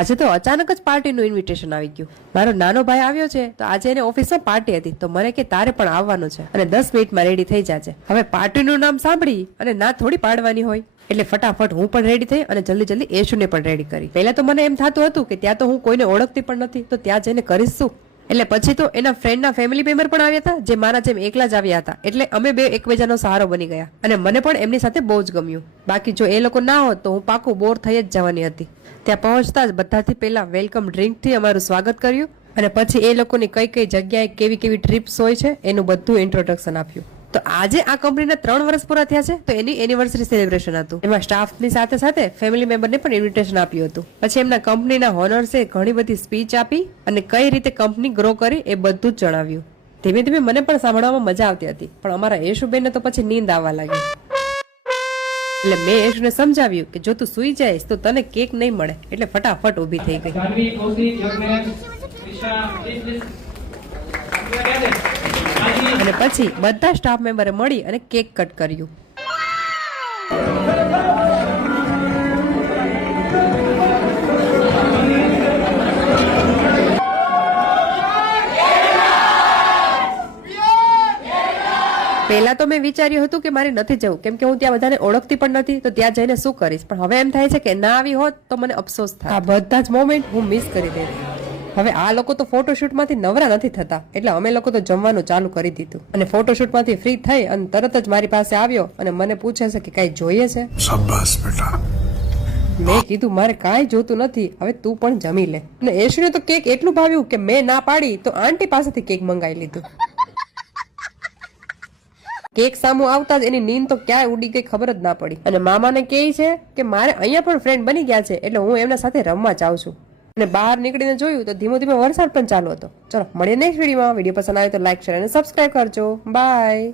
આજે તો અચાનક જ પાર્ટીનું ઇન્વિટેશન આવી ગયું. મારો નાનો ભાઈ આવ્યો છે તો આજે એને ઓફિસમાં પાર્ટી હતી તો મને કે તારે પણ આવવાનું છે અને 10 મિનિટમાં રેડી થઈ જાજે. હવે પાર્ટીનું નામ સાંભળી અને ના થોડી પાડવાની હોય એટલે ફટાફટ હું પણ રેડી થઈ અને જલ્દી એશુને પણ રેડી કરી. પહેલા તો મને એમ થતું હતું કે ત્યાં તો હું કોઈને ઓળખતી પણ નથી તો ત્યાં જઈને કરીશ શું. એટલે પછી તો એના ફ્રેન્ડના ફેમિલી મેમ્બર પણ આવ્યા હતા જે મારા જેમ એકલા જ આવ્યા હતા. એટલે અમે બે એકબીજાનો સહારો બની ગયા અને મને પણ એમની સાથે બહુ જ ગમ્યું. બાકી જો એ લોકો ના હોત તો હું પાકું બોર થઈ જ જવાની હતી. ત્યાં પહોંચતા જ બધાથી પહેલા વેલકમ ડ્રિંકથી અમારું સ્વાગત કર્યું અને પછી એ લોકોની કઈ કઈ જગ્યાએ કેવી કેવી ટ્રીપ્સ હોય છે એનું બધું ઇન્ટ્રોડક્શન આપ્યું. તો આજે આ કંપનીના 3 વર્ષ પૂરા થયા છે તો એની એનિવર્સરી સેલિબ્રેશન હતું. એમાં સ્ટાફની સાથે સાથે ફેમિલી મેમ્બરને પણ ઇન્વિટેશન આપ્યું હતું. પછી એમના કંપનીના ઓનર્સે ઘણી બધી સ્પીચ આપી અને કઈ રીતે કંપની ગ્રો કરી એ બધું જ જણાવ્યું. ધીમે ધીમે મને પણ સાંભળવામાં મજા આવતી હતી પણ અમારા યેશુબેનને તો પછી નીંદ આવવા લાગી. એટલે મેં યેશુને સમજાવ્યું કે જો તું સુઈ જઈશ તો તને કેક નહીં મળે એટલે ફટાફટ ઊભી થઈ ગઈ. અને પછી બધા સ્ટાફ મેમ્બરે મળી અને કેક કટ કર્યું. પહેલા તો મેં વિચાર્યું હતું કે મારે નથી જવું કેમ કે હું ત્યાં બધાને ઓળખતી પણ નથી તો ત્યાં જઈને શું કરીશ. પણ હવે એમ થાય છે કે ના આવી હોત તો મને અફસોસ થાય. આ બધા જ મોમેન્ટ હું મિસ કરી દેતી. હવે આ લોકો તો ફોટોશૂટ માંથી નવરા નથી થતા એટલે અમે લોકો તો જમવાનું ચાલુ કરી દીધું અને ફોટોશૂટ માંથી ફ્રી થઈ અને તરત જ મારી પાસે આવ્યો અને મને પૂછે છે કે કઈ જોઈએ છે. શાબાશ બેટા. મેં કીધું મારે કાંઈ જોતું નથી, હવે તું પણ જમી લે. અને યેશુને તો કેક એટલું ભાવ્યું કે મેં ના પાડી તો આંટી પાસેથી કેક મંગાવી લીધું. કેક સામું આવતા જ એની નીંદ તો ક્યાંય ઉડી ગઈ ખબર જ ના પડી. અને મામાને કહે છે કે મારે અહીંયા પણ ફ્રેન્ડ બની ગયા છે એટલે હું એમના સાથે રમવા જાઉં છું. અને બહાર નીકળીને જોયું તો ધીમો ધીમે વરસાદ પણ ચાલુ હતો. ચલો મળીએ નેક્સ્ટ વિડીયોમાં. વિડીયો પસંદ આવે તો લાઈક શેર અને સબસ્ક્રાઇબ કરજો. બાય.